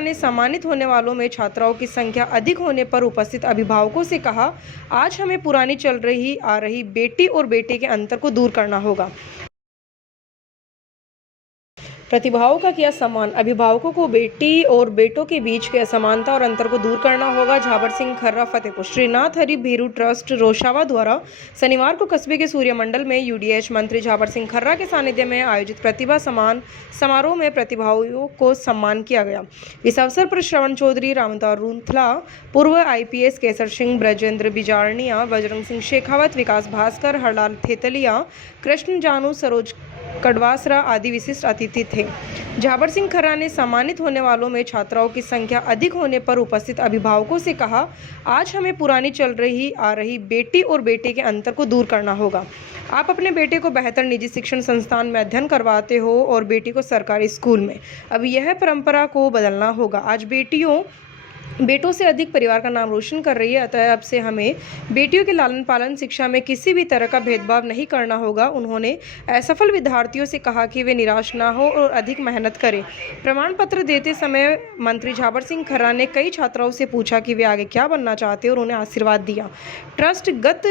ने सम्मानित होने वालों में छात्राओं की संख्या अधिक होने पर उपस्थित अभिभावकों से कहा, आज हमें पुरानी चल रही आ रही बेटी और बेटे के अंतर को दूर करना होगा। प्रतिभाओं का किया सम्मान। अभिभावकों को बेटी और बेटों के बीच की असमानता और अंतर को दूर करना होगा। झाबर सिंह खर्रा, फतेहपुर। श्रीनाथ हरि भीरू ट्रस्ट रोशावा द्वारा शनिवार को कस्बे के सूर्य मंडल में यूडीएच मंत्री झाबर सिंह खर्रा के सानिध्य में आयोजित प्रतिभा सम्मान समारोह में प्रतिभागियों को सम्मान किया गया। इस अवसर पर श्रवण चौधरी, रामता रूंथला, पूर्व IPS केसर सिंह, ब्रजेंद्र बिजारनिया, बजरंग सिंह शेखावत, विकास भास्कर, हरलाल थेतलिया, कृष्ण जानू, सरोज कड़वासरा आदि विशिष्ट अतिथि थे। झाबर सिंह खर्रा ने सम्मानित होने वालों में छात्राओं की संख्या अधिक होने पर उपस्थित अभिभावकों से कहा, आज हमें पुरानी चल रही आ रही बेटी और बेटे के अंतर को दूर करना होगा। आप अपने बेटे को बेहतर निजी शिक्षण संस्थान में अध्ययन करवाते हो और बेटी को सरकारी स्कूल में। अब यह परंपरा को बदलना होगा। आज बेटों से अधिक परिवार का नाम रोशन कर रही है, अतः अब से हमें बेटियों के लालन पालन शिक्षा में किसी भी तरह का भेदभाव नहीं करना होगा। उन्होंने असफल विद्यार्थियों से कहा कि वे निराश ना हो और अधिक मेहनत करें। प्रमाण पत्र देते समय मंत्री झाबर सिंह खर्रा ने कई छात्राओं से पूछा कि वे आगे क्या बनना चाहते हैं और उन्हें आशीर्वाद दिया। ट्रस्ट गत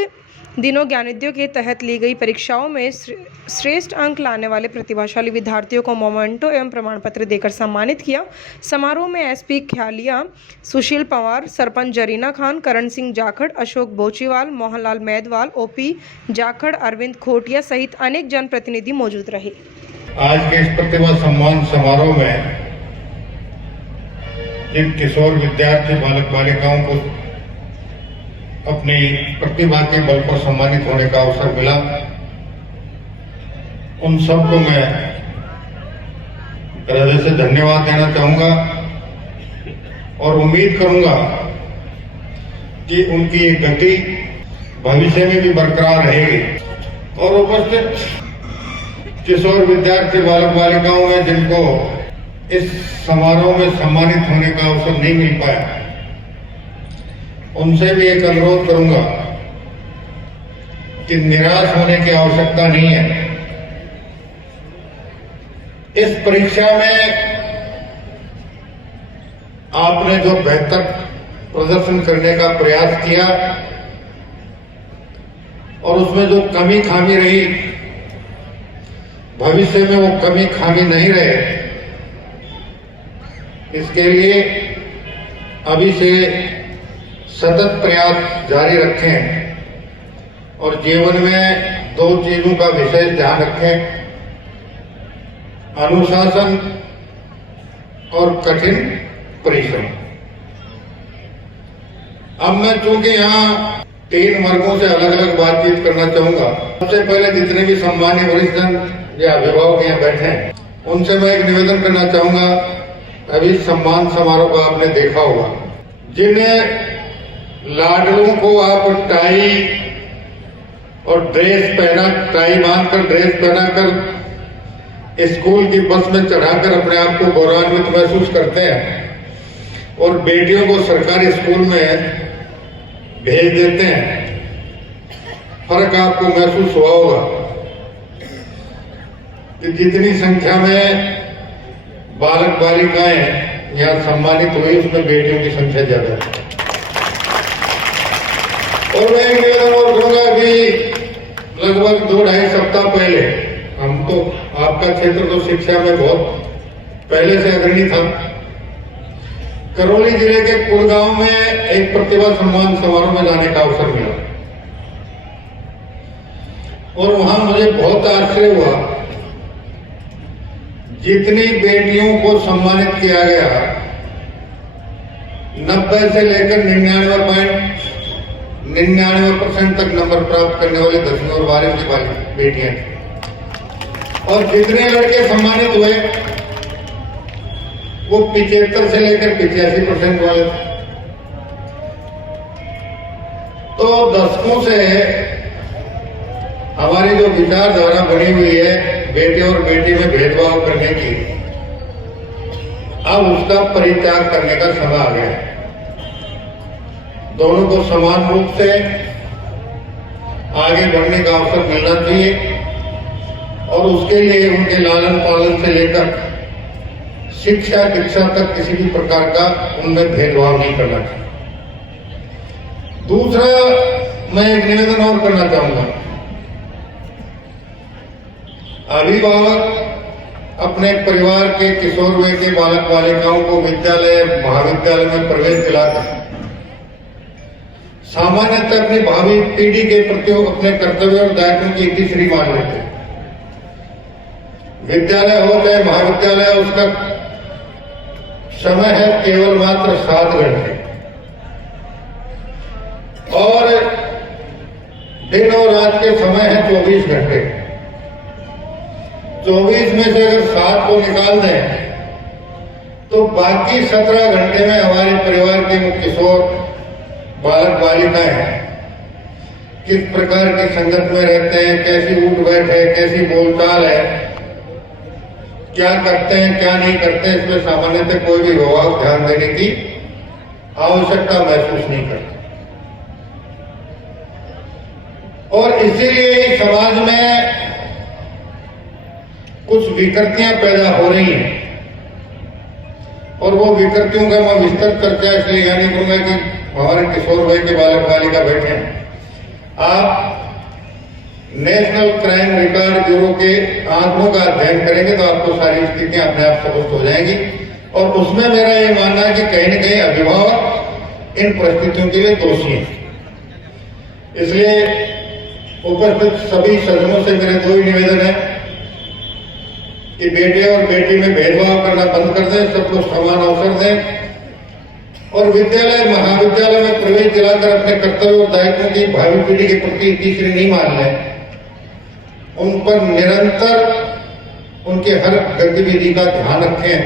दिनों ज्ञानोदय के तहत ली गई परीक्षाओं में श्रेष्ठ अंक लाने वाले प्रतिभाशाली विद्यार्थियों को मोमेंटो एवं प्रमाण पत्र देकर सम्मानित किया। समारोह में SP ख्यालिया, सुशील पंवार, सरपंच जरीना खान, करण सिंह जाखड़, अशोक बोचीवाल, मोहनलाल मैदवाल, OP जाखड़, अरविंद खोटिया सहित अनेक जनप्रतिनिधि मौजूद रहे। आज के इस प्रतिभा सम्मान समारोह में जिन किशोर विद्यार्थी बालक बालिकाओं को अपनी प्रतिभा के बल पर सम्मानित होने का अवसर मिला, उन सबको मैं हृदय से धन्यवाद देना चाहूंगा और उम्मीद करूंगा कि उनकी ये गति भविष्य में भी बरकरार रहेगी। और उपस्थित किशोर विद्यार्थी बालक बालिकाओं में जिनको इस समारोह में सम्मानित होने का अवसर नहीं मिल पाया, उनसे भी एक अनुरोध करूंगा कि निराश होने की आवश्यकता नहीं है। इस परीक्षा में आपने जो बेहतर प्रदर्शन करने का प्रयास किया और उसमें जो कमी खामी रही, भविष्य में वो कमी खामी नहीं रहे, इसके लिए अभी से सतत प्रयास जारी रखें और जीवन में 2 चीजों का विशेष ध्यान रखें, अनुशासन और कठिन परिश्रम। अब मैं चूंकि यहाँ 3 वर्गों से अलग अलग बातचीत करना चाहूंगा। सबसे पहले जितने भी सम्मानीय वरिष्ठ या अभिभावक यहाँ बैठे हैं, उनसे मैं एक निवेदन करना चाहूंगा। अभी सम्मान समारोह का आपने देखा होगा, जिन्हें लाडलों को आप टाई और ड्रेस पहना, टाई बांधकर ड्रेस पहनाकर स्कूल की बस में चढ़ाकर अपने आप को गौरवान्वित महसूस करते हैं और बेटियों को सरकारी स्कूल में भेज देते हैं, फर्क आपको महसूस हुआ होगा कि जितनी संख्या में बालक बालिकाएं यहाँ सम्मानित हुई, उसमें बेटियों की संख्या ज्यादा है। और मैं एक निवेदन और करूंगा कि लगभग 2-2.5 सप्ताह पहले, हम तो आपका क्षेत्र तो शिक्षा में बहुत पहले से अग्रणी था, करौली जिले के कुलगांव में एक प्रतिभा सम्मान समारोह में जाने का अवसर मिला और वहां मुझे बहुत आश्चर्य हुआ। जितनी बेटियों को सम्मानित किया गया, 90 से लेकर 99% तक नंबर प्राप्त करने वाली 10वीं और 12वीं की वाली बेटियां थी। और जितने लड़के सम्मानित हुए वो 75 से लेकर 85% वाले थे। तो दशकों से हमारी जो विचारधारा बनी हुई है बेटे और बेटी में भेदभाव करने की, अब उसका परित्याग करने का समय आ गया है। दोनों को समान रूप से आगे बढ़ने का अवसर मिलना चाहिए और उसके लिए उनके लालन पालन से लेकर शिक्षा दीक्षा तक किसी भी प्रकार का उनमें भेदभाव नहीं करना चाहिए। दूसरा, मैं एक निवेदन और करना चाहूंगा। अभिभावक अपने परिवार के किशोर वय के बालक बालिकाओं को विद्यालय महाविद्यालय में प्रवेश दिलाकर सामान्यतः अपनी भावी पीढ़ी के प्रति अपने कर्तव्य और दायित्वों की तीसरी मान लेते हैं। विद्यालय हो चाहे महाविद्यालय, उसका समय है केवल मात्र 7 घंटे और दिन और रात के समय है 24 घंटे। 24 में से अगर 7 को निकाल दें तो बाकी 17 घंटे में हमारे परिवार के वो किशोर बालक बालिकाएं किस प्रकार की संगत में रहते हैं, कैसी उठ बैठ है, कैसी बोलचाल है, क्या करते हैं क्या नहीं करते, इसमें सामान्यतः कोई भी अभिभावक ध्यान देने की आवश्यकता महसूस नहीं करता। और इसीलिए समाज में कुछ विकृतियां पैदा हो रही हैं और वो विकृतियों का मैं विस्तृत चर्चा इसलिए यहाँ नहीं करूंगा कि हमारे किशोर वय के बालक बालिका बैठे हैं। आप नेशनल क्राइम रिकॉर्ड ब्यूरो के आंकड़ों का अध्ययन करेंगे तो आपको सारी स्थितियां अपने आप स्पष्ट हो जाएंगी। और उसमें मेरा ये मानना है कि कहीं न कहीं अभिभावक इन परिस्थितियों के लिए दोषी हैं। इसलिए उपस्थित सभी सदनों से मेरे 2 ही निवेदन है कि बेटे और बेटी में भेदभाव करना बंद कर दें, सबको समान अवसर दें और विद्यालय महाविद्यालय में प्रवेश दिलाकर अपने कर्तव्य और दायित्वों की भावी पीढ़ी के प्रति तीसरी नहीं मान लें। उन पर निरंतर उनके हर गतिविधि का ध्यान रखें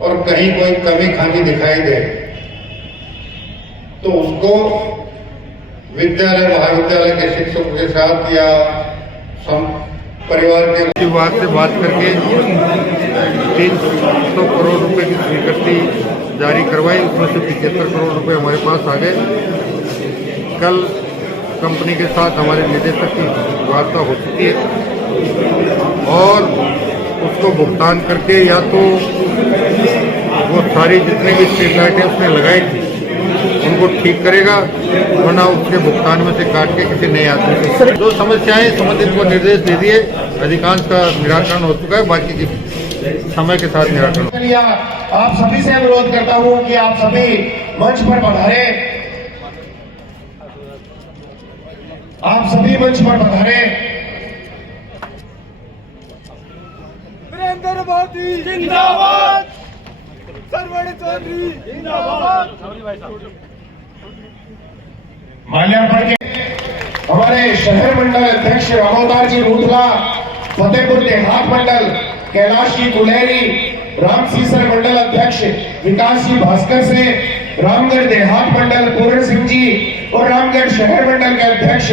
और कहीं कोई कमी खामी दिखाई दे तो उसको विद्यालय महाविद्यालय के शिक्षकों के साथ या परिवार के विभाग से बात करके 300 करोड़ रुपए की स्वीकृति जारी करवाई। उसमें से 75 करोड़ रुपए हमारे पास आ गए। कल कंपनी के साथ हमारे निदेशक की वार्ता हो चुकी है और उसको भुगतान करके या तो वो सारी जितने भी स्ट्रीट लाइटें उसने लगाई थी उनको ठीक करेगा, वरना उसके भुगतान में से काट के किसी नए आदमी से जो समस्याएं संबंधित को निर्देश दे दिए, अधिकांश का निराकरण हो चुका है, बाकी की समय के साथ निराकरण। आप सभी से अनुरोध करता हूं कि आप सभी मंच पर पधारे, आप सभी मंच पर पधारे। वीरेंद्र मोदी जिंदाबाद, सर्वण चौधरी जिंदाबाद। माल्यार्पण के हमारे शहर मंडल अध्यक्ष रामोदार जी रूठला, फतेहपुर देहात मंडल कैलाश जी गुलेरी, राम सीसर मंडल अध्यक्ष विकास जी भास्कर से, रामगढ़ देहात मंडल पूर्ण सिंह जी और रामगढ़ शहर मंडल के अध्यक्ष